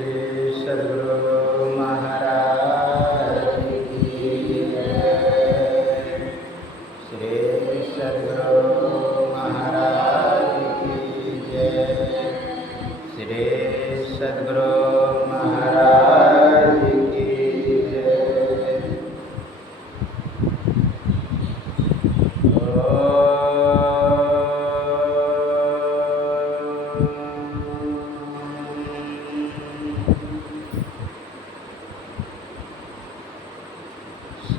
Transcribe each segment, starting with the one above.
श्री सद्गुरु महाराज की जय। श्री सद्गुरु महाराज की जय। श्री सद्गुरु महाराज की जय।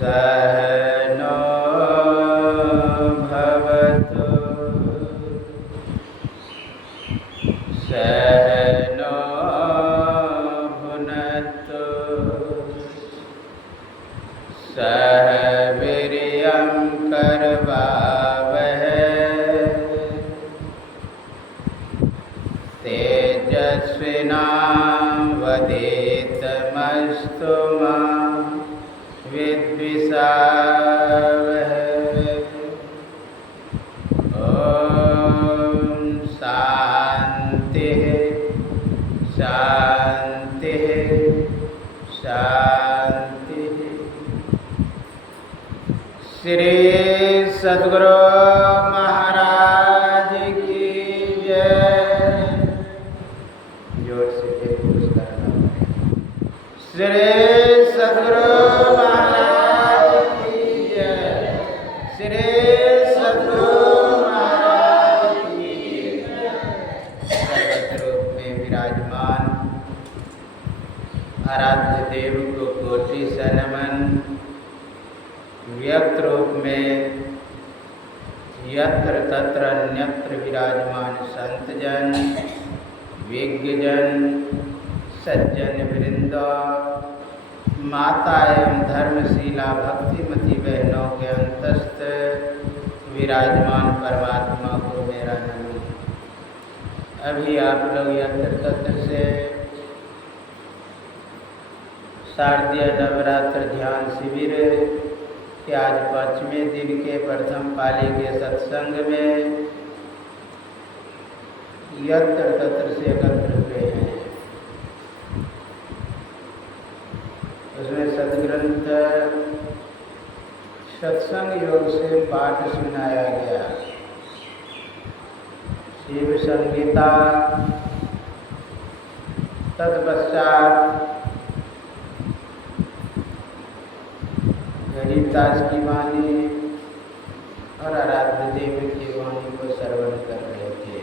सहनो भवतु सहनो भुनक्तु सह वीर्यं करवावहै तेजस्विनावधीतमस्तु मा विद्विषावहै। ओम शांति शांति शांति। श्री सद्गुरु महाराज की जय। जोर से जय घोष करना पड़ेगा। श्री सद्गुरु महाराज की जय। श्री सद्गुरु महाराज की जय। सर्वत्र रूप में विराजमान आराध्य देव को कोटि से नमन। व्यक्त रूप में यत्र तत्र अन्यत्र विराजमान संतजन विज्ञजन सज्जन वृंद माता एवं धर्मशीला भक्तिमती बहनों के अंतस्थ विराजमान परमात्मा को मेरा नमन। अभी आप लोग यत्र तत्र से शारदीय नवरात्र ध्यान शिविर के आज 5वें दिन के प्रथम पाली के सत्संग में यत्र तत्र से एकत्र हुए हैं। उसमें सद्ग्रंथ सत्संग योग से पाठ सुनाया गया। शिव संगीता, तत्पश्चात गरीबदास की वाणी और आराध्य देव की वाणी को श्रवण कर रहे थे।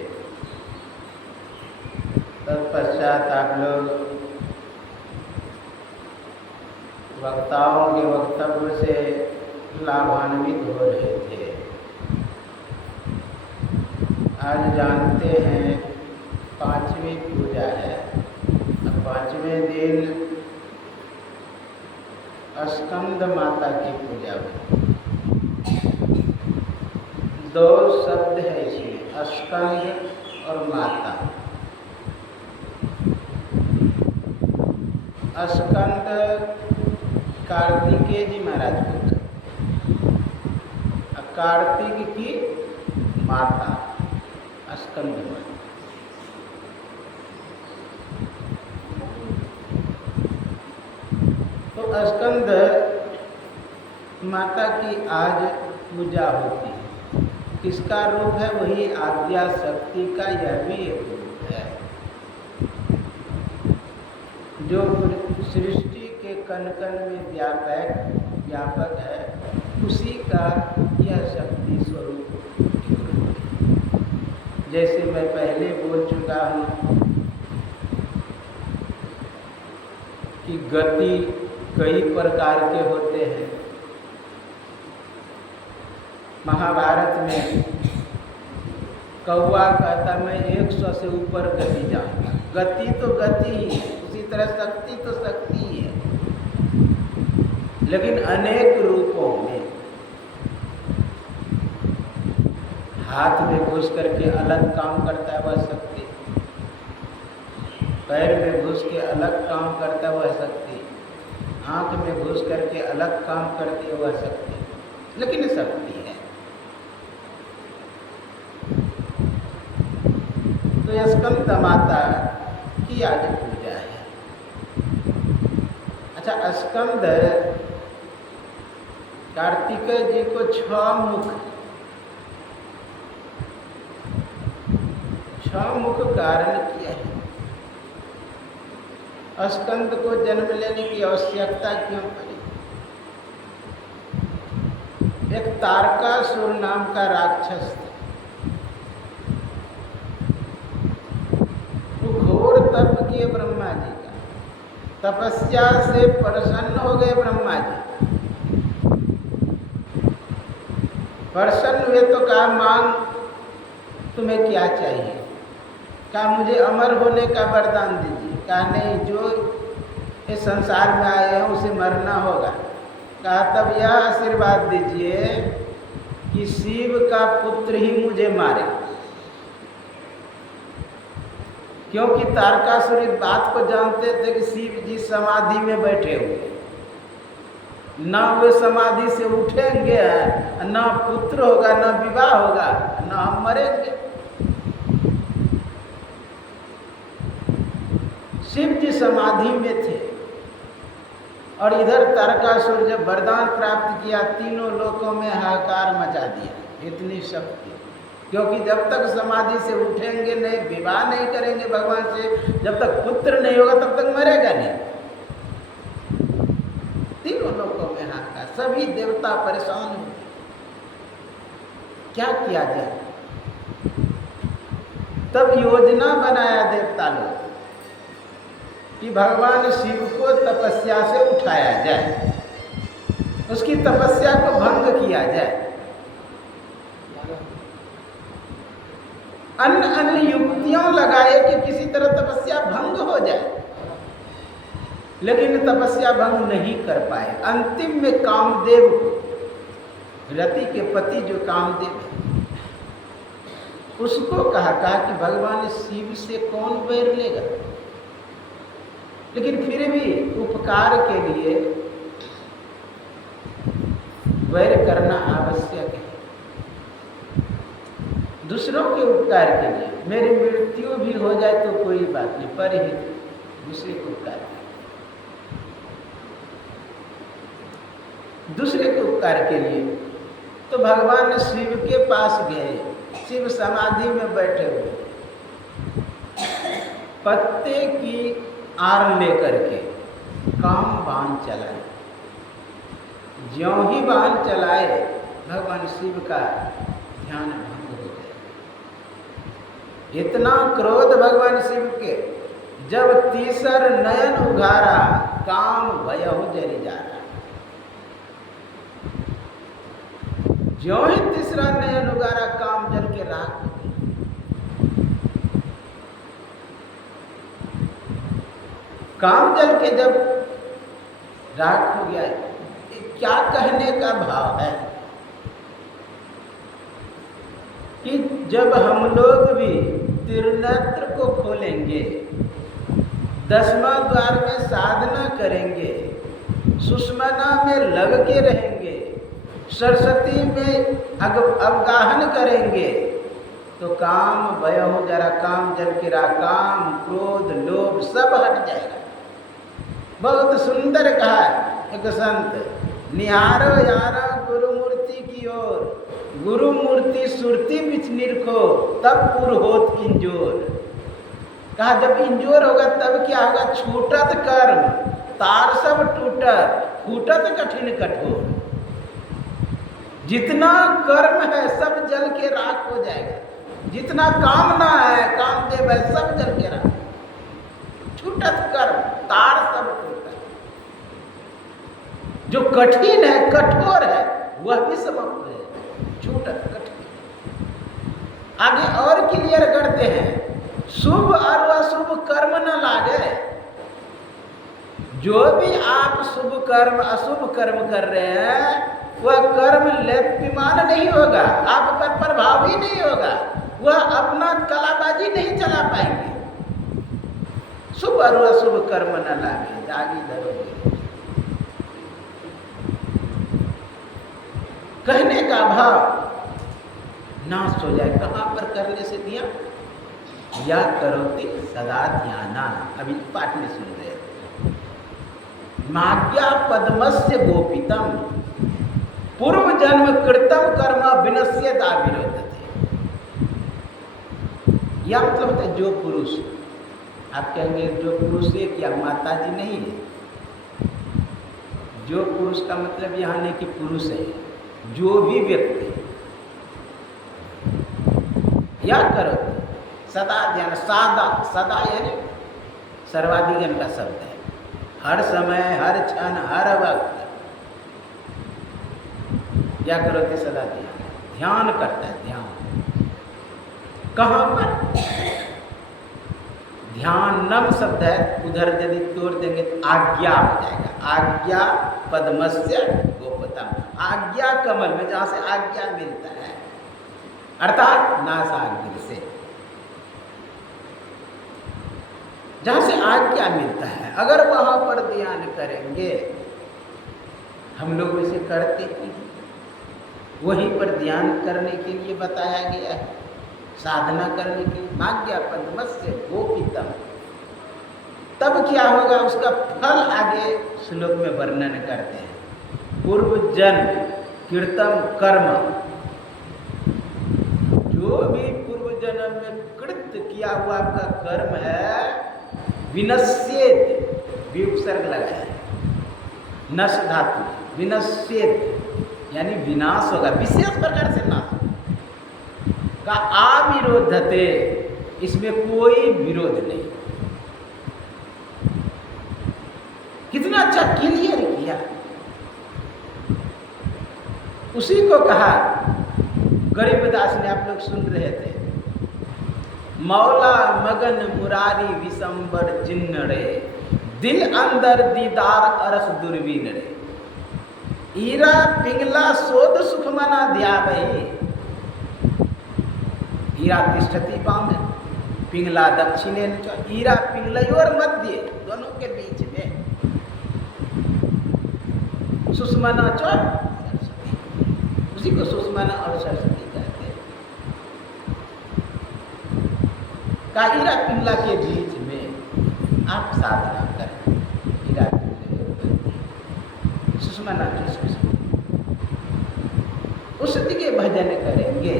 तत्पश्चात आप लोग वक्ताओं के वक्तव्य से लाभान्वित हो रहे थे। आज जानते हैं 5वीं पूजा है। अब 5वें दिन स्कंद माता की पूजा हुई। 2 शब्द है इसमें, स्कंद और माता। स्कंद कार्तिकेय जी महाराज को, कार्तिक की माता स्कंद माता। तो स्कंद माता की आज पूजा होती है। किसका रूप है? वही आद्या शक्ति का यह भी एक रूप है, जो सृष्टि के कण कण में व्यापक है। उसी का यह शक्ति स्वरूप। जैसे मैं पहले बोल चुका हूँ कि गति कई प्रकार के होते हैं। महाभारत में कौवा कहता मैं 100 से ऊपर गति जाऊंगा। गति तो गति ही है, उसी तरह शक्ति तो शक्ति ही है, लेकिन अनेक रूपों में। हाथ में घुस करके अलग काम करता है वह शक्ति, पैर में घुस के अलग काम करता है वह शक्ति, आँख में घुस करके अलग काम करती है वह शक्ति, लेकिन शक्ति है। तो स्कंद माता की आज पूजा है। अच्छा, स्कंद कार्तिकेय जी को 6 मुख, 6 मुख कारण किया है। स्कंद को जन्म लेने की आवश्यकता क्यों पड़ी? एक तारकासुर नाम का राक्षस था। वो घोर तप किए ब्रह्मा जी का, तपस्या से प्रसन्न हो गए ब्रह्मा जी। प्रसन्न हुए तो कहा, मांग तुम्हें क्या चाहिए? कहा, मुझे अमर होने का वरदान दीजिए। कहा, नहीं, जो इस संसार में आए हैं उसे मरना होगा। कहा, तब यह आशीर्वाद दीजिए कि शिव का पुत्र ही मुझे मारे। क्योंकि तारकासुर इस बात को जानते थे कि शिव जी समाधि में बैठे हुए, ना वे समाधि से उठेंगे, ना पुत्र होगा, ना विवाह होगा, ना हम मरेंगे। शिव जी समाधि में थे और इधर तारकासुर जब वरदान प्राप्त किया, तीनों लोकों में हाहाकार मचा दिया। इतनी शक्ति, क्योंकि जब तक समाधि से उठेंगे नहीं, विवाह नहीं करेंगे भगवान से, जब तक पुत्र नहीं होगा तब तक मरेगा नहीं। तीनों लोकों में हाहाकार, सभी देवता परेशान हुए। क्या किया जाए? तब योजना बनाया देवता लोग कि भगवान शिव को तपस्या से उठाया जाए, उसकी तपस्या को भंग किया जाए। अन्य अन्य युक्तियां लगाए कि किसी तरह तपस्या भंग हो जाए, लेकिन तपस्या भंग नहीं कर पाए। अंतिम में कामदेव को, रति के पति जो कामदेव है, उसको कहा कि भगवान शिव से कौन वैर लेगा? लेकिन फिर भी उपकार के लिए वैर करना आवश्यक है। दूसरों के उपकार के लिए, मेरी मृत्यु भी हो जाए तो कोई बात नहीं, पर ही दूसरे को उपकार, दूसरे के उपकार के लिए तो भगवान शिव के पास गए। शिव समाधि में बैठे हुए, पत्ते की आर लेकर के काम बाण चलाए। ज्यों ही बाण चलाए, भगवान शिव का ध्यान भंग हो गया। इतना क्रोध भगवान शिव के, जब तीसर नयन उघारा, काम भयहु जरि जारा। ज्यों ही तीसरा नयन उघारा, काम जल के राख हो गया। काम जल के जब राख हो गया, क्या कहने का भाव है कि जब हम लोग भी त्रिनेत्र को खोलेंगे, 10वां द्वार में साधना करेंगे, सुषमना में लग के रहेंगे, सरस्वती में अवगाहन करेंगे, तो काम भयहु जरा, काम जल के राख, काम क्रोध लोभ सब हट जाएगा। बहुत सुंदर कहा एक संत, निहारो यारा गुरु मूर्ति की ओर, गुरु मूर्ति सुरती बिच निरखो, तब पुर होत इंजोर। कहा, जब इंजोर होगा तब क्या होगा? छूटत कर्म तार सब टूटत, फूटत कठिन कठोर। जितना कर्म है सब जल के राख हो जाएगा, जितना कामना है, कामदेव है, सब जल के राख। छूटत कर्म तार सब टूटत। जो कठिन है, कठोर है, वह भी समाप्त है। छूटत कठिन। आगे और क्लियर करते हैं, शुभ और अशुभ कर्म न लागे। जो भी आप शुभ कर्म अशुभ कर्म कर रहे हैं, वह कर्म लेप्यमान नहीं होगा, आप पर प्रभाव ही नहीं होगा, वह अपना कलाबाजी नहीं चला पाएंगे। शुभ और अशुभ कर्म न लागे, जागी धरोगे। कहने का भाव नाश हो जाए। कहाँ पर करने से दिया? या करोति सदा ध्याना। अभी पाठ में सुन रहे, माज्ञा पद्मस्य गोपितम पूर्व जन्म कृतम कर्म विनश्यत अविरोधते। या मतलब होता है जो पुरुष, आप कहेंगे जो पुरुष है क्या माता जी नहीं है? जो पुरुष का मतलब यहाँ नहीं कि पुरुष है, जो भी व्यक्ति या करो सदा ध्यान, सदा यानी सर्वाधिगण का शब्द है, हर समय हर क्षण हर वक्त क्या करोगे सदा ध्यान करता है। ध्यान कहाँ पर? ध्यान नम शब्द है, उधर यदि तोड़ देंगे तो आज्ञा हो जाएगा। आज्ञा पद्मस्य गोपतम, आज्ञा कमल में जहाँ से आज्ञा मिलता है, अर्थात नासाग्र से जहाँ से आज्ञा मिलता है, अगर वहाँ पर ध्यान करेंगे, हम लोग वैसे करते ही वहीं पर ध्यान करने के लिए बताया गया है, साधना करने के लिए। माज्ञा पद्मस्य गोपितम, तब क्या होगा उसका फल आगे श्लोक में वर्णन करते हैं। पूर्व जन्म कीर्तन कर्म, जो भी पूर्व जन्म में कृत किया हुआ आपका कर्म है, विनश्येत, विउपसर्ग लगाया है, नश धातु, विनश्येत यानी विनाश होगा, विशेष प्रकार से नाश का अविरोधते, इसमें कोई विरोध नहीं। कितना अच्छा क्लियर किया। उसी को कहा गरीबदास ने, आप लोग सुन रहे थे, मौला मगन मुरारी विशंबर जिन्न रे, दिल अंदर दीदार अरस दुर्बीन रे, ईरा पिंगला सोद सुख मना दिया भाई। ईरा तिष्ठति पाम, पिंगला दक्षिणे, ईरा पिंगलयोर मध्य, दोनों के बीच में सुषमना सरस्वती, उसी को सुषमना और सरस्वती कहते हैं। का ईरा पिंगला के बीच में आप साधना करें, ईरा सुषमना की उस के भजन करेंगे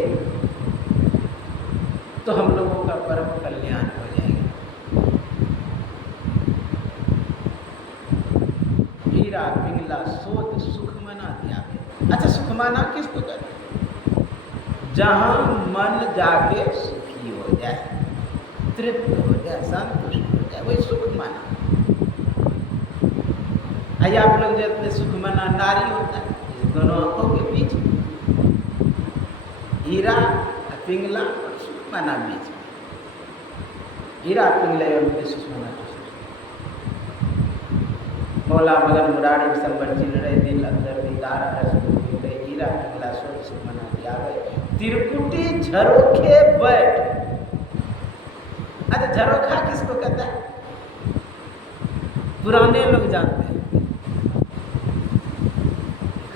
तो हम लोगों का परम कल्याण हो जाएगा। हीरा पिंगला सोत सुखमना दिया। अच्छा, सुखमना किसको कहते हैं? जहां मन जाके सुखी हो जाए, तृप्त हो जाए, संतुष्ट हो जाए, वही सुखमना। आइए आप लोग जितने सुखमना नारी होता है, दोनों आंखों के बीच हीरा पिंगला और सुषमना बीच में, हीरा पिंगला और सुषमना। मौला मगन मुरारी विशंबर जिन्न रे, दिल अंदर दीदार अरस दुर्बीन रे, हीरा पिंगला सोत सुखमना दियावे, त्रिकुटी झरोखे बैठ। अच्छा, झरोखा किसको कहता है? पुराने लोग जानते हैं।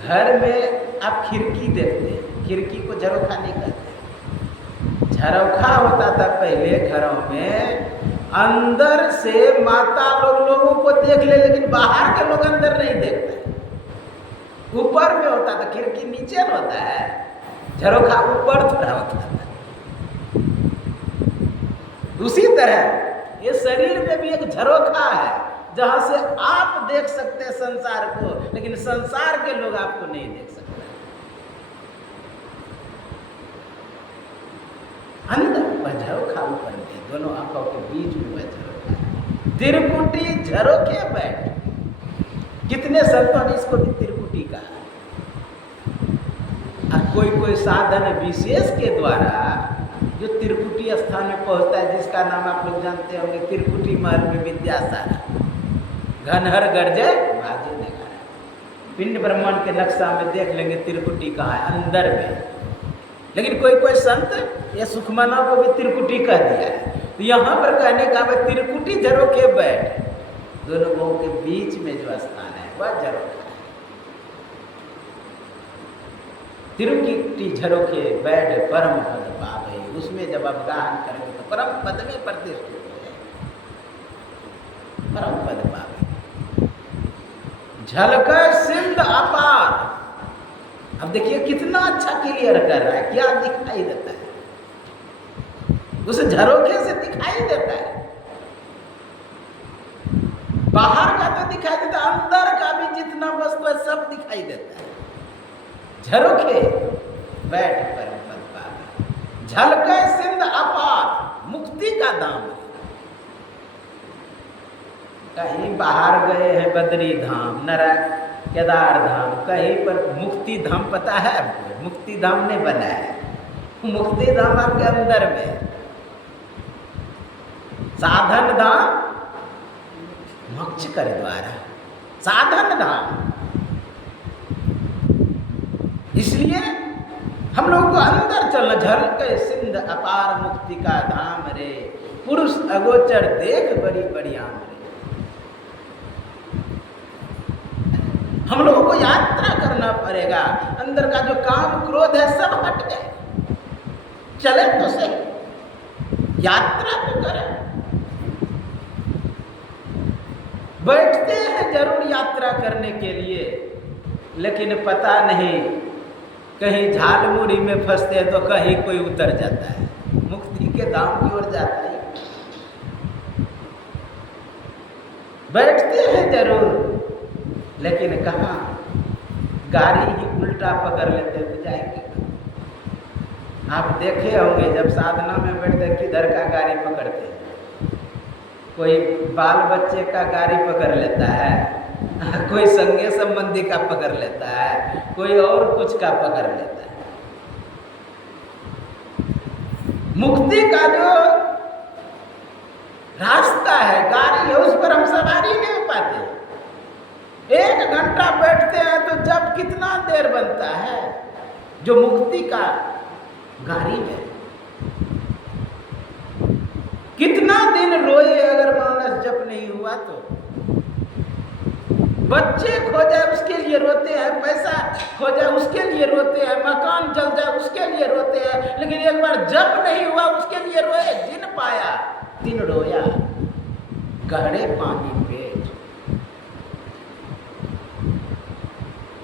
घर में आप खिड़की देखते हैं, खिड़की को झरोखा नहीं कहते। झरोखा होता था पहले घरों में, अंदर से माता लोगों को देख ले, लेकिन बाहर के लोग अंदर नहीं देखते। ऊपर में होता था, खिड़की नीचे होता है, झरोखा ऊपर थोड़ा होता था। उसी तरह ये शरीर में भी एक झरोखा है, जहां से आप देख सकते हैं संसार को, लेकिन संसार के लोग आपको नहीं देख सकते। अंदर वह झरोखा, ऊपर में, दोनों आंखों के बीच में वह झरोखा। त्रिकुटी झरोखे बैठ, कितने संतों ने इसको भी त्रिकुटी कहा। और कोई साधन विशेष के द्वारा जो त्रिकुटी स्थान में पहुंचता है, जिसका नाम आप लोग जानते होंगे, त्रिकुटी महल में विद्यासारा, घनहर गरजे बाजे नगारा। पिंड ब्रह्मांड के नक्शा में देख लेंगे त्रिकुटी कहाँ है, अंदर में। लेकिन कोई संत ये सुखमना को भी त्रिकुटी कह दिया है। तो यहाँ पर कहने का भाई त्रिकुटी झरोखे बैठ, दोनों लोगों के बीच में जो स्थान है वह झरोखा है। त्रिकुटी झरोखे बैठ परम पद पावे, उसमें जब आप गान करेंगे तो परम पद में प्रतिष्ठित हो जाए, परम पद पावे। झलके सिंध अपार। अब देखिए कितना अच्छा क्लियर कर रहा है, क्या दिखाई देता है, उस झरोखे से दिखाई देता है। बाहर का तो दिखाई देता, अंदर का भी जितना वस्तु है सब दिखाई देता है। झरोखे बैठ पर झलके सिंध अपार, मुक्ति का धाम। कहीं बाहर गए हैं बद्री धाम, नरक, केदार धाम, कहीं पर मुक्ति धाम पता है आपको? मुक्ति धाम ने बना है, मुक्ति धाम आपके अंदर में। साधन धाम मोक्ष कर द्वारा, साधन धाम। इसलिए हम लोग को अंदर चलना, झलके सिंध अपार मुक्ति का धाम रे, पुरुष अगोचर देख बड़ी बड़ी आम रे। हम लोगों को यात्रा करना पड़ेगा, अंदर का जो काम क्रोध है सब हट जाए। चले तो सही, यात्रा तो करें। बैठते हैं जरूर यात्रा करने के लिए, लेकिन पता नहीं कहीं झालमुड़ी में फंसते हैं तो कहीं कोई उतर जाता है, मुक्ति के धाम की ओर जाता है। बैठते हैं जरूर, लेकिन कहाँ, गाड़ी ही उल्टा पकड़ लेते तो जाएंगे। आप देखे होंगे जब साधना में बैठते किधर का गाड़ी पकड़ते हैं, कोई बाल बच्चे का गाड़ी पकड़ लेता है, कोई संगे संबंधी का पकड़ लेता है, कोई और कुछ का पकड़ लेता है। मुक्ति का जो रास्ता है, गाड़ी है, उस पर हम सवारी नहीं हो पाते। 1 घंटा बैठते हैं तो जब कितना देर बनता है जो मुक्ति का गाड़ी है। कितना दिन रोए अगर मानस जप नहीं हुआ तो। बच्चे खो जाए उसके लिए रोते हैं, पैसा खो जाए उसके लिए रोते हैं, मकान जल जाए उसके लिए रोते हैं, लेकिन एक बार जप नहीं हुआ उसके लिए रोए। जिन पाया दिन रोया, गहरे पानी पेट।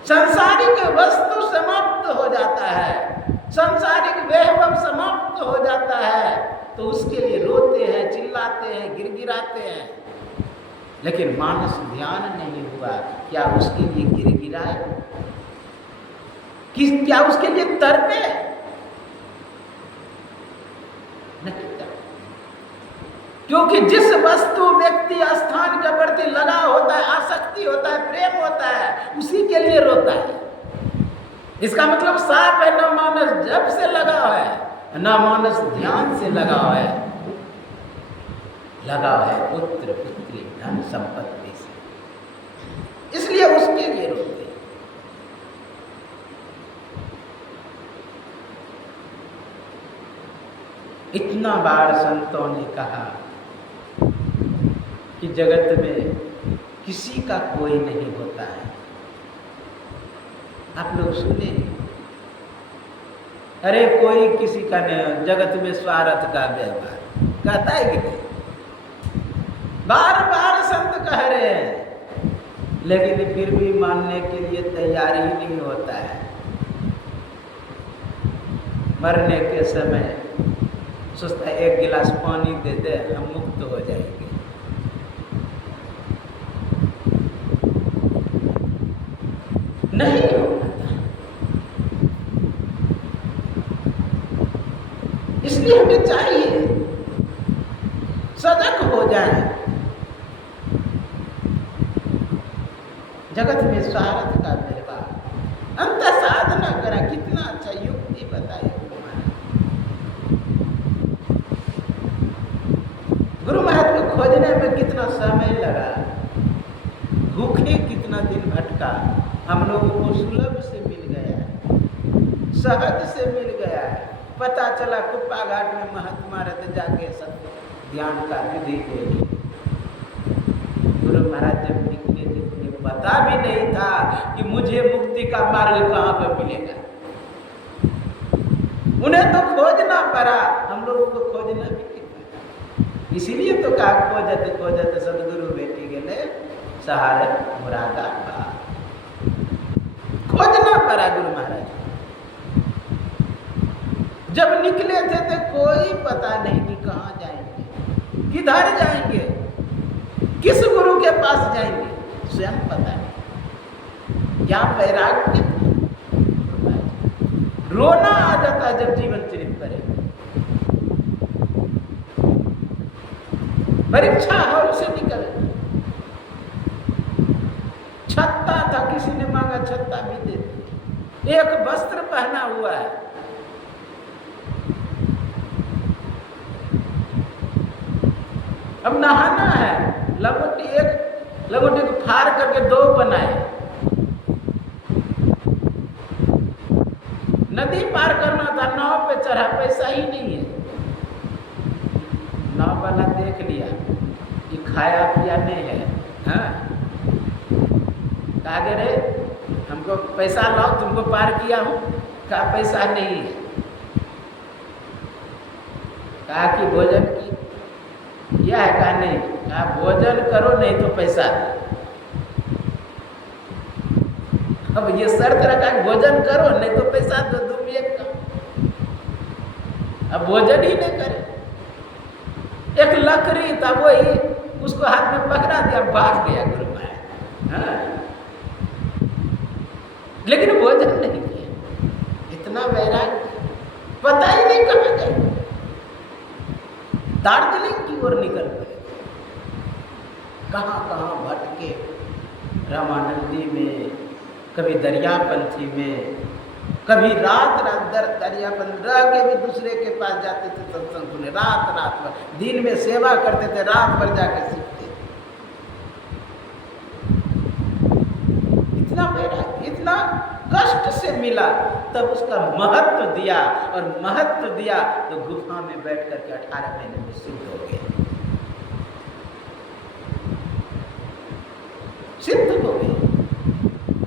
सांसारिक वस्तु समाप्त हो जाता है, सांसारिक वैभव समाप्त हो जाता है, तो उसके लिए रोते हैं, चिल्लाते हैं, गिड़गिड़ाते हैं। लेकिन मानस ध्यान नहीं हुआ, क्या उसके लिए गिड़गिड़ाए, क्या उसके लिए तड़पे? नहीं। क्योंकि जिस वस्तु व्यक्ति स्थान के प्रति लगा होता है, आसक्ति होता है, प्रेम होता है, उसी के लिए रोता है। इसका मतलब साफ है, न मानस जप से लगा है, न मानस ध्यान से लगा है, लगाव है पुत्र पुत्री धन संपत्ति से, इसलिए उसके लिए रोते हैं। इतना बार संतों ने कहा कि जगत में किसी का कोई नहीं होता है। आप लोग सुने, अरे कोई किसी का नहीं, जगत में स्वार्थ का व्यवहार कहता है कि नहीं? बार बार संत कह रहे हैं, लेकिन फिर भी मानने के लिए तैयार ही नहीं होता है। मरने के समय सोचता है 1 गिलास पानी दे दे, हम मुक्त हो जाएंगे। नहीं हो पाता। इसलिए हमें चाहिए सजग हो जाए। जगत में स्वार्थ का व्यवहार, अंत साधना करा। कितना अच्छा युक्ति बताई गुरु महाराज को खोजने में कितना समय लगा, भूखे कितना दिन भटका। हम लोगों को सुलभ से मिल गया है, सहज से मिल गया है। पता चला कुप्पा घाट में महात्मा रहते, जाके सब ध्यान का विधि देखे। गुरु महाराज जब निकले थे उन्हें पता भी नहीं था कि मुझे मुक्ति का मार्ग कहाँ पर मिलेगा। उन्हें तो खोजना पड़ा, हम लोगों को खोजना भी नहीं पड़ा। इसीलिए तो कहा खोजत खोजत सदगुरु बेटी गए सहारे मुरादा पा। खोजना पड़ा गुरु महाराज। जब निकले थे तो कोई पता नहीं कि कहाँ जाएंगे, किधर जाएंगे, किस गुरु के पास जाएंगे, स्वयं पता नहीं। क्या वैराग्य, रोना आ जाता जब जीवन चरित करेंगे। परीक्षा हॉल से निकले, छत्ता था, किसी ने मांगा छत्ता भी दे दे, एक वस्त्र पहना हुआ है, अब नहाना है, लंगोटी को फाड़ करके 2 बनाए, नदी पार करना था, नाव पे चढ़ा, पैसा ही नहीं है। नाव वाला देख लिया कि खाया पिया नहीं है, हाँ? कहा रे हमको पैसा लाओ, तुमको पार किया हूँ। कहा पैसा नहीं है। कहा कि भोजन की यह है? कहा नहीं। कहा भोजन करो नहीं तो पैसा दो। अब ये शर्त रखा कि भोजन करो नहीं तो पैसा दो, तुम एक का। अब भोजन ही नहीं करे, एक लकड़ी था वही उसको हाथ में पकड़ा दिया, भाग गया गुरु महाराज, हाँ? लेकिन भोजन नहीं किया। इतना वैराग्य, पता ही नहीं कहाँ गए, दार्जिलिंग की ओर निकल गए, कहाँ कहाँ भटके, रामानंदी में, कभी दरियापंथी में, कभी रात दरियापंथी रह के भी दूसरे के पास जाते थे, सत्संग सुने, रात भर, दिन में सेवा करते थे, रात भर जाके सीखते। इतना वैराग्य, इतना कष्ट से मिला, तब उसका महत्व दिया, और महत्व दिया तो गुफा में बैठ करके 18 महीने में सिद्ध हो गए, सिद्ध हो गए,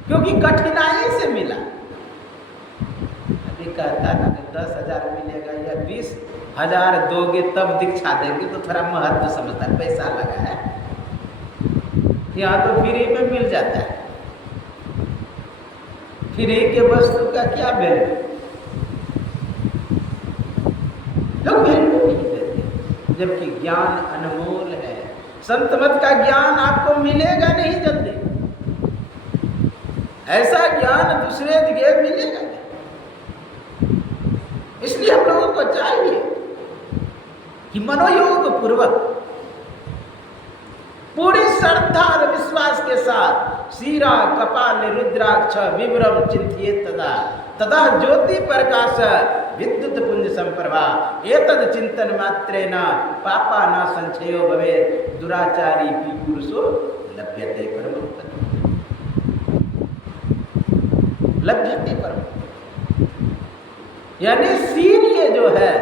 क्योंकि कठिनाई से मिला। अभी कहता था कि 10,000 मिलेगा या 20,000 दोगे तब दीक्षा देंगे, तो थोड़ा महत्व समझता है, पैसा लगा है, यहाँ तो फ्री में मिल जाता है, फ्री के वस्तु का क्या वैल्यू, लोग वैल्यू नहीं देते, जबकि ज्ञान अनमोल है। संत मत का ज्ञान आपको मिलेगा नहीं जल्दी, ऐसा ज्ञान दूसरे जगह मिलेगा नहीं। इसलिए हम लोगों को चाहिए कि मनोयोग पूर्वक, पूरी श्रद्धा और विश्वास के साथ शिरा कपाल रुद्राक्ष विवरम चिंतिये तदा तदा ज्योति प्रकाश विद्युत पुंज संप्रभा एतद चिंतन मात्रेण पापा न संचयो भवे दुराचारी भी पुरुषो लभ्यते परमं पदम्, लभ्यते परमं। यानी सिर ये जो है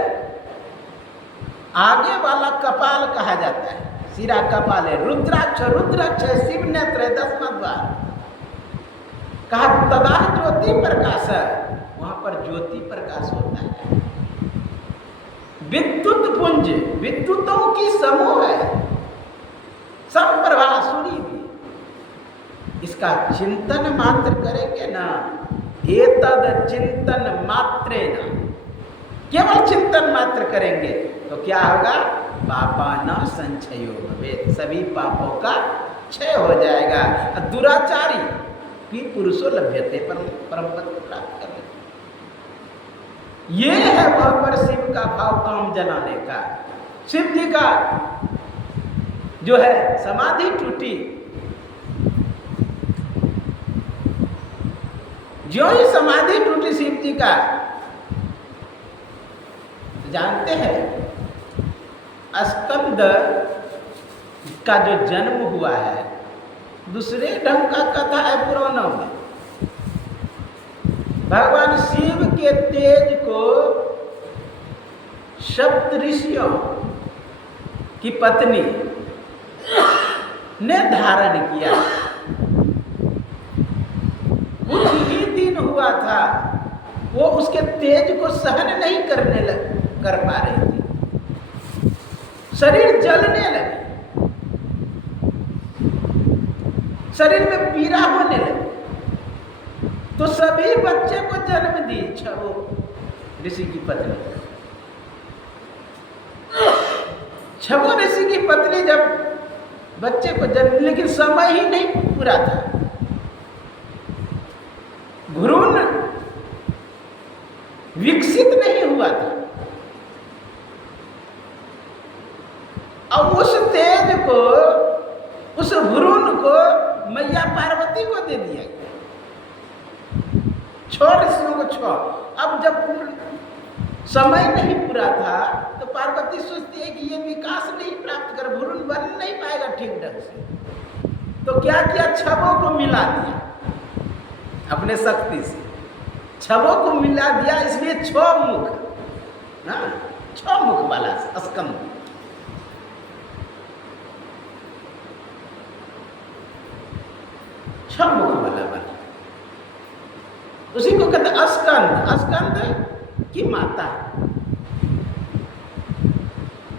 आगे वाला कपाल कहा जाता है, सिरा कपाल है, रुद्राक्ष, रुद्राक्ष है शिव नेत्र है, 10वां द्वार। कहा तदा ज्योति प्रकाश है, वहां पर ज्योति प्रकाश होता है। विद्युत पुंज, विद्युतों की समूह है, संप्रभा सूर्य भी। इसका चिंतन मात्र करेंगे ना, एतद चिंतन मात्रेण, केवल चिंतन मात्र करेंगे तो क्या होगा, पापा न संचयो भवेत्, सभी पापों का क्षय हो जाएगा। दुराचारी भी पुरुषो लभ्यते, परम पद को प्राप्त करने। ये है वहां पर शिव का भाव काम जलाने का। शिव जी का जो है समाधि टूटी, जो ही समाधि टूटी शिव जी का, जानते हैं स्कंद का जो जन्म हुआ है दूसरे ढंग का कथा है पुराणों में। भगवान शिव के तेज को सप्त ऋषियों की पत्नी ने धारण किया। कुछ ही दिन हुआ था, वो उसके तेज को सहन नहीं कर पा रही थी, शरीर जलने लगे। शरीर में पीड़ा होने लगी। तो सभी बच्चे को जन्म दी वो ऋषि की पत्नी। छबो ऋषि की पत्नी जब बच्चे को जन्म, लेकिन समय ही नहीं पूरा था, भ्रूण विकसित नहीं हुआ था। अब उस तेज को, उस भ्रूण को मैया पार्वती को दे दिया गया। 6 ऋषियों को 6। अब जब समय नहीं पूरा था तो पार्वती सोचती है कि ये विकास नहीं प्राप्त कर, भ्रूण बन नहीं पाएगा ठीक ढंग से। तो क्या किया, छबों को मिला दिया अपने शक्ति से, छबों को मिला दिया, इसलिए 6 मुख, 6 मुख वाला स्कंद। मुख वाला बना, उसी को कहते स्कंद। स्कंद की माता,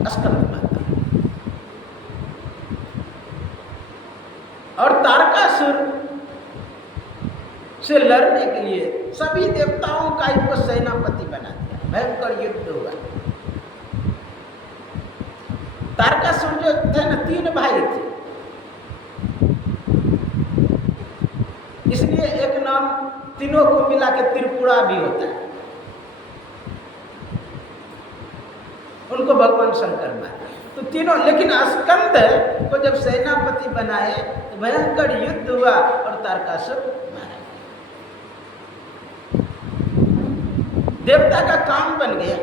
स्कंद माता। और तारकासुर से लड़ने के लिए सभी देवताओं का इनको सेनापति बना दिया, भयंकर युद्ध हुआ। तारकासुर जो थे ना, 3 भाई थे, इसलिए एक नाम तीनों को मिला के त्रिपुरा भी होता है। उनको भगवान शंकर माने तो तीनों। लेकिन स्कंद को जब सेनापति बनाए तो भयंकर युद्ध हुआ और तारकासुर मारा गया। देवता का काम बन गया।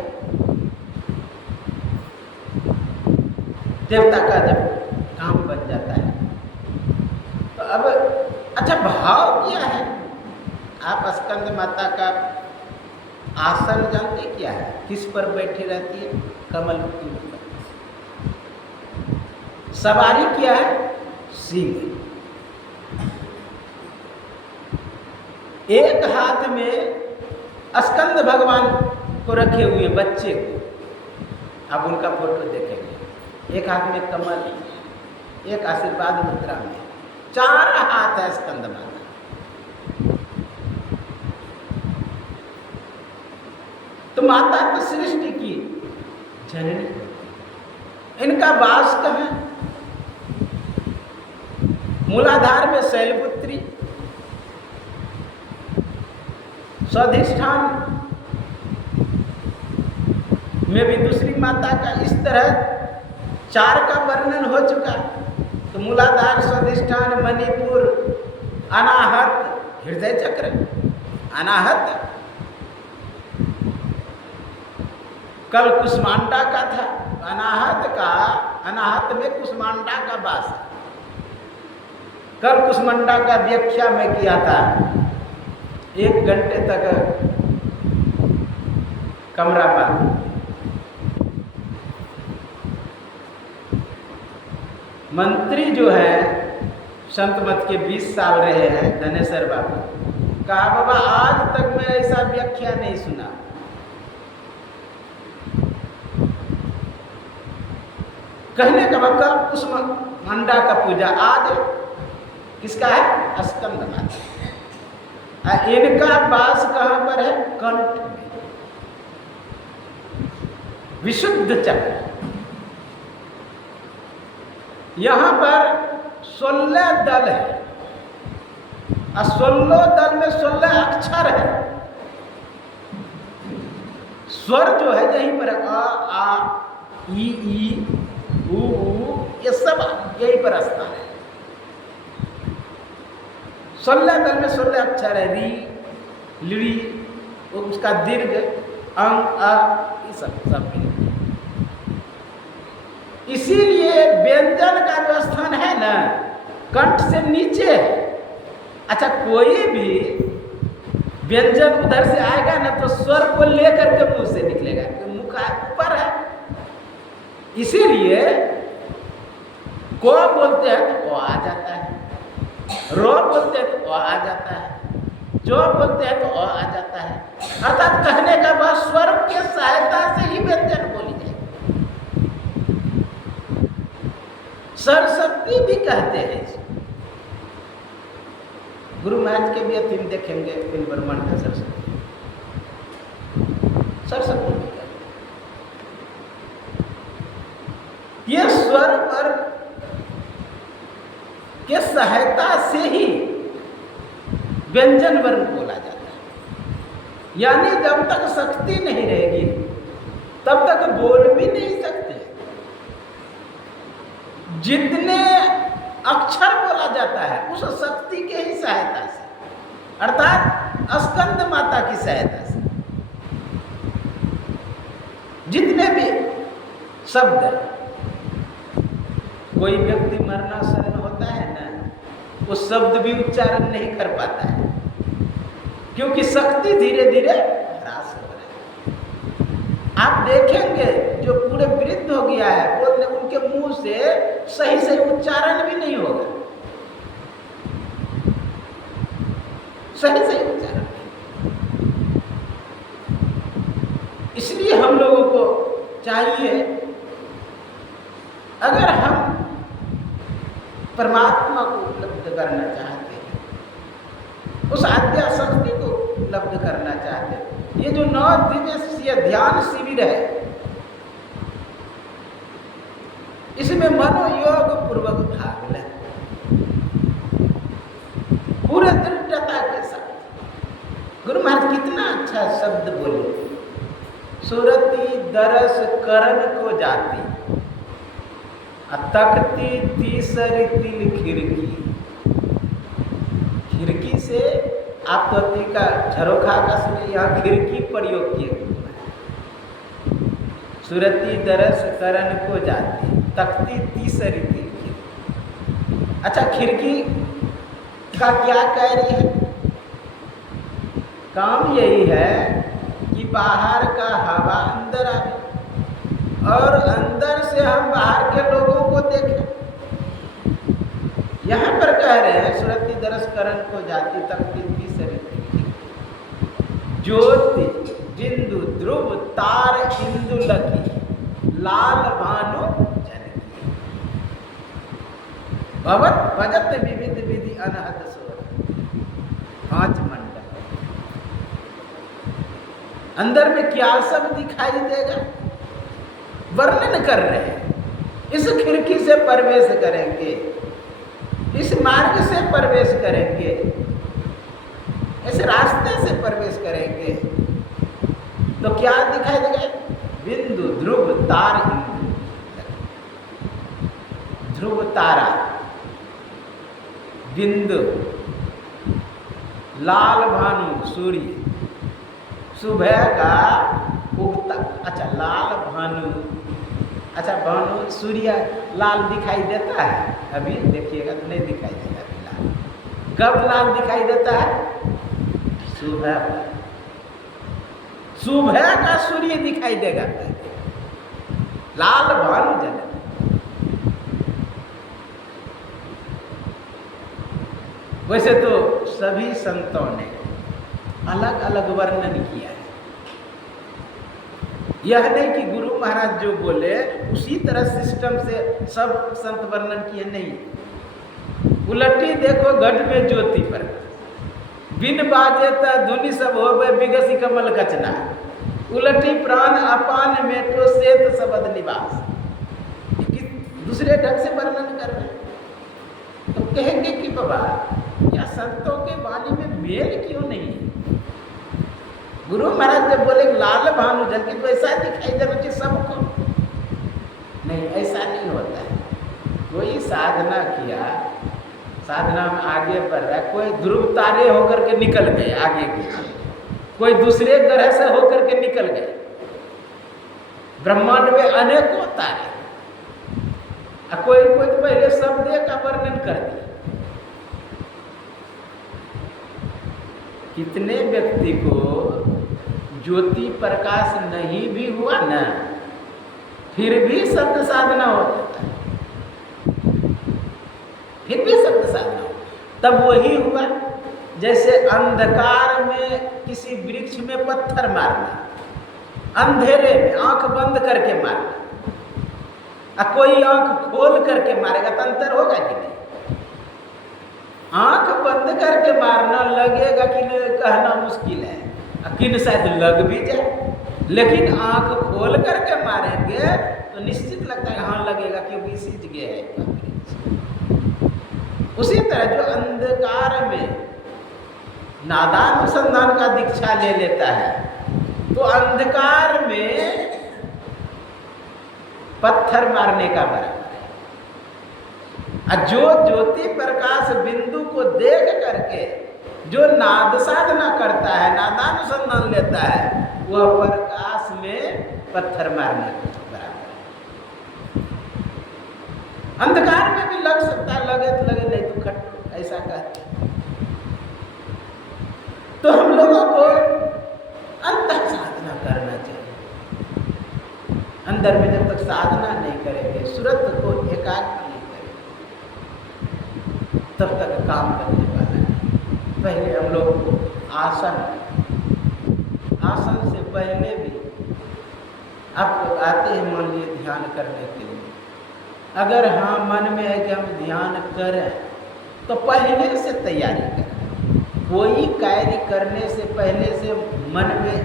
देवता का जब काम बन जाता है तो अब अच्छा, भाव क्या है? आप स्कंद माता का आसन जानते क्या है? किस पर बैठी रहती है? कमल के ऊपर। सवारी क्या है? सिंह। एक हाथ में स्कंद भगवान को रखे हुए बच्चे को, आप उनका फोटो देखेंगे, एक हाथ में कमल, एक आशीर्वाद मुद्रा में, 4 हाथ है स्कंद माता। तो माता तो सृष्टि की जननी। इनका वास कहाँ? मूलाधार में शैलपुत्री, स्वाधिष्ठान में भी दूसरी माता का। इस तरह 4 का वर्णन हो चुका। तो मूलाधार, स्वाधिष्ठान, मणिपुर, अनाहत, हृदय चक्र, अनाहत कल कुष्मांडा का था। अनाहत में कुष्मांडा का वास है। कल कुष्मांडा का व्याख्या में किया था, 1 घंटे तक कमरा बंद। मंत्री जो है संत मत के 20 साल रहे हैं, धनेश्वर बाबू, कहा बाबा आज तक मैं ऐसा व्याख्या नहीं सुना। कहने का मतलब कुष्मांडा का पूजा आज किसका है? स्कंद माता। इनका वास कहां पर है? कंठ में, विशुद्ध चक्र। यहां पर 16 दल है और 16 दल में 16 अक्षर है। स्वर जो है यहीं पर अ, आ, ई, ऊ, ये सब यहीं पर स्थान है। 16 दल में 16 अक्षर है। री, ली, उसका दीर्घ, अंग, अ, ये सब इसीलिए व्यंजन का जो स्थान है ना, कंठ से नीचे है। अच्छा, कोई भी व्यंजन उधर से आएगा ना तो स्वर को लेकर के मुंह से निकलेगा, तो मुंह का ऊपर है। इसीलिए को बोलते हैं तो ओ आ जाता है, रो बोलते हैं तो ओ आ जाता है, जो बोलते हैं तो ओ आ जाता है। अर्थात कहने का वह स्वर के सहायता से ही व्यंजन बोली जाए। सरस्वती भी कहते हैं इसको। गुरु महाराज के भी अंतिम देखेंगे इन ब्रह्मांड का सरस्वती ये स्वर पर के सहायता से ही व्यंजन वर्ण बोला जाता है। यानी जब तक शक्ति नहीं रहेगी तब तक बोल भी नहीं सकते। जितने अक्षर बोला जाता है उस शक्ति के ही सहायता से, अर्थात स्कंद माता की सहायता से जितने भी शब्द, कोई व्यक्ति मरणासन होता है ना, वो शब्द भी उच्चारण नहीं कर पाता है क्योंकि शक्ति धीरे धीरे ह्रास हो रहा है। आप देखेंगे जो पूरे वृद्ध हो गया है, बोलने उनके मुंह से सही से उच्चारण भी नहीं होगा, सही से उच्चारण नहीं। इसलिए हम लोगों को चाहिए, अगर हम परमात्मा को उपलब्ध करना चाहते हैं, उस आद्या शक्ति को उपलब्ध करना चाहते हैं, ये जो 9 दिवसीय ध्यान शिविर है, इसमें मनोयोग पूर्वक भाग लें पूरे दृढ़ता के साथ। गुरु महाराज कितना अच्छा शब्द बोले, सुरती दरस करण को जाती, तकती तीसरी तिल खिड़की। खिड़की से आप तो का झरोखा का सुने, यहाँ खिड़की प्रयोग किए। सुरती दरस करण को जाती, तकती तीसरी तिल खिड़की। अच्छा, खिड़की का क्या कार्य है? काम यही है कि बाहर का हवा अंदर आए और अंदर से हम बाहर के लोगों को देखें। यहाँ पर कह रहे हैं सुरती दरस करण को जाती, तकती तीसरी ज्योति बिंदु ध्रुव तार इंदु लकी, लाल भानु जनकी, भवत भजत विविध विधि अनहद सोर। 5 मंडल अंदर में क्या सब दिखाई देगा, वर्णन कर रहे हैं। इस खिड़की से प्रवेश करेंगे, इस मार्ग से प्रवेश करेंगे, इस रास्ते से प्रवेश करेंगे तो क्या दिखाई देगा? बिंदु ध्रुव तार इंदु, ध्रुव तारा बिंदु, लाल भानु सूर्य, सुबह का उगता। अच्छा, लाल भानु, अच्छा भानु सूर्य लाल दिखाई देता है? अभी देखिएगा तो नहीं दिखाई देगा अभी लाल। कब लाल दिखाई देता है? सुबह, सुबह का सूर्य दिखाई देगा, लाल भानु जनक। वैसे तो सभी संतों ने अलग अलग वर्णन किया है। यह नहीं कि गुरु महाराज जो बोले उसी तरह सिस्टम से सब संत वर्णन किए, नहीं। उलटी देखो घट में ज्योति पर, बिन बाजे त धुनि सब होवे बिगसी कमल कचना, उलटी प्राण अपान मेटो सेत सबद निवास। दूसरे ढंग से वर्णन कर रहे हैं तो कहेंगे कि बाबा या संतों के वाणी में मेल क्यों नहीं? गुरु महाराज जब बोले लाल भानु जनकी तो ऐसा दिखाई देना चाहिए सबको, नहीं, ऐसा नहीं होता है। कोई साधना किया, साधना में आगे बढ़ रहा है, कोई ध्रुव तारे होकर के निकल गए आगे के, कोई दूसरे ग्रह से होकर के निकल गए। ब्रह्मांड में अनेकों तारे, कोई कोई तो पहले शब्द का वर्णन कर दिया। कितने व्यक्ति को ज्योति प्रकाश नहीं भी हुआ ना, फिर भी शब्द साधना हो जाता है, फिर भी शब्द साधना हो। तब वही हुआ जैसे अंधकार में किसी वृक्ष में पत्थर मारना, अंधेरे में आंख बंद करके मारना, कोई आंख खोल करके मारेगा तो अंतर होगा कि नहीं? आंख बंद करके मारना लगेगा कि नहीं कहना मुश्किल है, लेकिन शायद लग भी जाए। लेकिन आंख खोल करके मारेंगे तो निश्चित लगता है हाँ लगेगा, क्योंकि इसी जगह है। उसी तरह जो अंधकार में नादानुसंधान का दीक्षा ले लेता है, तो अंधकार में पत्थर मारने का बराबर है। जो ज्योति प्रकाश बिंदु को देख करके जो नाद साधना करता है, नादानुसंधान लेता है, वह प्रकाश में पत्थर मारने का बराबर है। अंधकार में भी लग सकता है, लगे तो लगे, नहीं तो खट, ऐसा कहते हैं। तो हम लोगों को अंतर साधना करना चाहिए। अंदर में जब तक साधना नहीं करेंगे, सुरत को एकाग्र नहीं करेंगे, तब तक काम करने वाला है। पहले हम लोग को आसन से पहले भी आप लोग आते हैं मान लीजिए ध्यान करने के लिए, अगर हाँ मन में है कि हम ध्यान करें तो पहले से तैयारी करें। कोई कार्य करने से पहले से मन में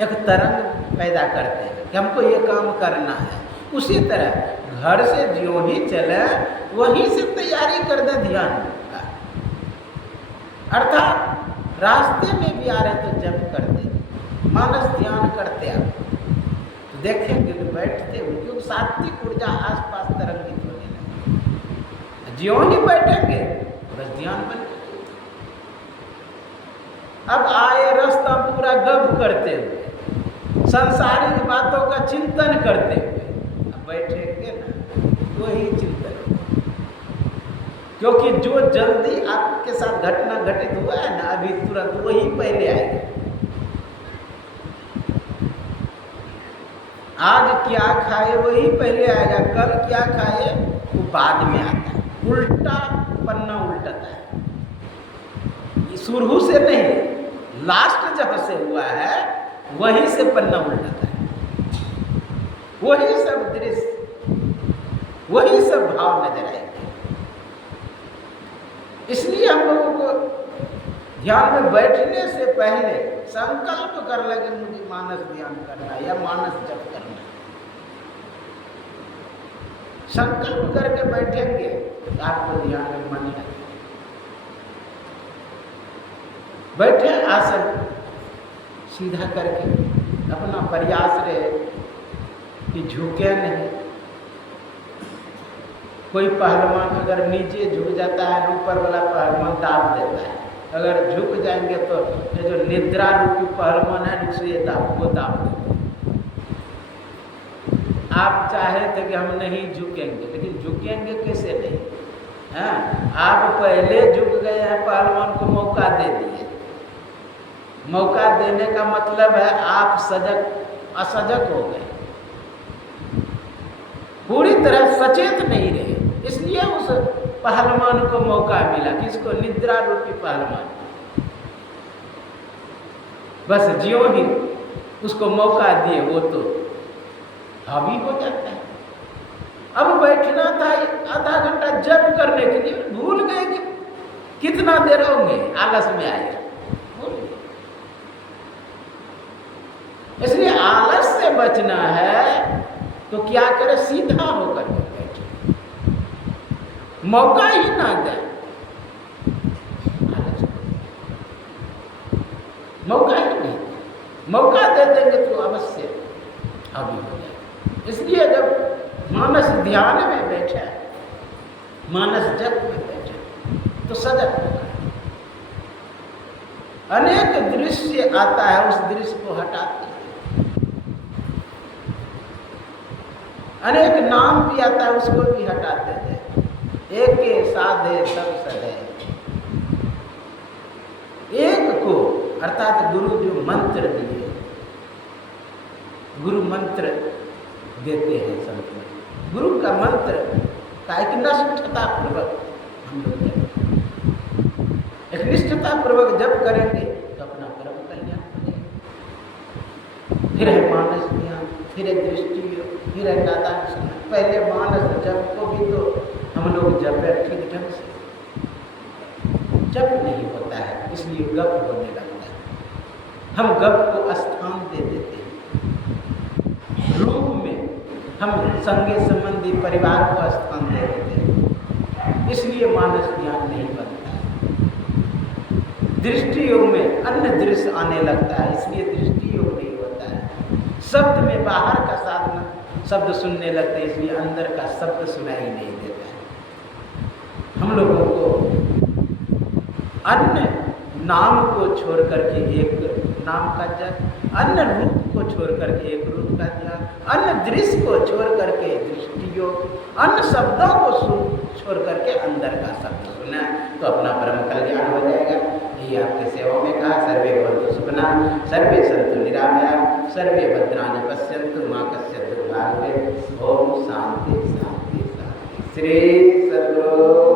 एक तरंग पैदा करते हैं कि हमको ये काम करना है। उसी तरह घर से जो ही चले वहीं से तैयारी कर दें ध्यान का। अर्थात रास्ते में भी आ रहे तो जप करते, मानस ध्यान करते आप तो देखेंगे कि बैठते हुए क्योंकि सात्विक ऊर्जा आसपास तरंगित होने लगे। ज्यों ही बैठेंगे बस ध्यान बन। अब आए रास्ता पूरा गप करते हुए, सांसारिक बातों का चिंतन करते हुए अब बैठेंगे ना, वही चिंतन। क्योंकि जो जल्दी आपके साथ घटना घटित हुआ है ना, अभी तुरंत वही पहले आएगा। आज क्या खाए वही पहले आएगा, कल क्या खाए वो बाद में आता है। उल्टा पन्ना उल्टता है, शुरू से नहीं, लास्ट जहां से हुआ है वहीं से पन्ना उल्टाता है। वही सब दृश्य, वही सब भाव नजर आएंगे। इसलिए हम लोगों को ध्यान में बैठने से पहले संकल्प कर लगे मुझे मानस ध्यान करना है या मानस जप करना है। संकल्प करके बैठेंगे तो आपको ध्यान में मन लगे। बैठे आसन सीधा करके अपना प्रयास रहे कि झुके नहीं। कोई पहलवान अगर नीचे झुक जाता है, ऊपर वाला पहलवान दाब देता है। अगर झुक जाएंगे तो ये जो निद्रा रूपी पहलवान है उसे ये दाब देते हैं। आप चाहे थे कि हम नहीं झुकेंगे, लेकिन झुकेंगे कैसे नहीं? हाँ, आप पहले झुक गए हैं, पहलवान को मौका दे दिए। मौका देने का मतलब है आप असजग हो गए, पूरी तरह सचेत नहीं रहे। इसलिए उस पहलवान को मौका मिला, किसको? निद्रा रूपी पहलवान। बस ज्यों ही उसको मौका दिए वो तो हावी हो जाता है। अब बैठना था आधा घंटा जप करने के लिए, भूल गए कि कितना देर होंगे, आलस में आए। इसलिए आलस से बचना है तो क्या करें? सीधा होकर के बैठे, मौका ही ना दें आलस को। मौका ही नहीं, मौका दे देंगे तो अवश्य हावी हो जाए। इसलिए जब मानस ध्यान में बैठे, मानस जप में बैठे तो सजग होगा। अनेक दृश्य आता है, उस दृश्य को हटाते हैं। अनेक नाम भी आता है, उसको भी हटाते थे। एक के साधे सब सधे, एक को अर्थात गुरु जो मंत्र दिए, गुरु मंत्र देते हैं संत। गुरु का मंत्र का एक निष्ठता पूर्वक हम लोग एक निष्ठता पूर्वक जब करेंगे तो अपना परम कल्याण बनेगा। फिर है मानस ध्यान, फिर है दृष्टि, फिर है नादानुसंधान। पहले मानस जप को भी तो हम लोग जपे ठीक ढंग से, जप नहीं होता है, इसलिए गप होने लगता है। हम गप को स्थान दे देते हैं, रूप में हम संगे संबंधी परिवार को स्थान दे देते हैं, इसलिए मानस ज्ञान नहीं बनता है। दृष्टि योग में अन्य दृश्य आने लगता है, इसलिए दृष्टि योग नहीं होता है। शब्द में बाहर का साधना शब्द सुनने लगते हैं, इसलिए अंदर का शब्द सुनाई नहीं देता है। हम लोगों को अन्य नाम को छोड़ करके एक नाम का जप, अन्य रूप को छोड़ करके एक रूप का जप, अन्य दृश्य को छोड़ करके दृष्टि योग, अन्य शब्दों को छोड़ करके अंदर का शब्द सुना तो अपना परम कल्याण हो जाएगा। ये आपके सेवा में कहा, सर्वे भवन्तु सुखिनः, सर्वे सन्तु निरामयाः, सर्वे भद्राणि पश्यन्तु मा कश्चित् दुर्भाग्यम्। ओम शांति शांति शांति। श्री सद्गुरु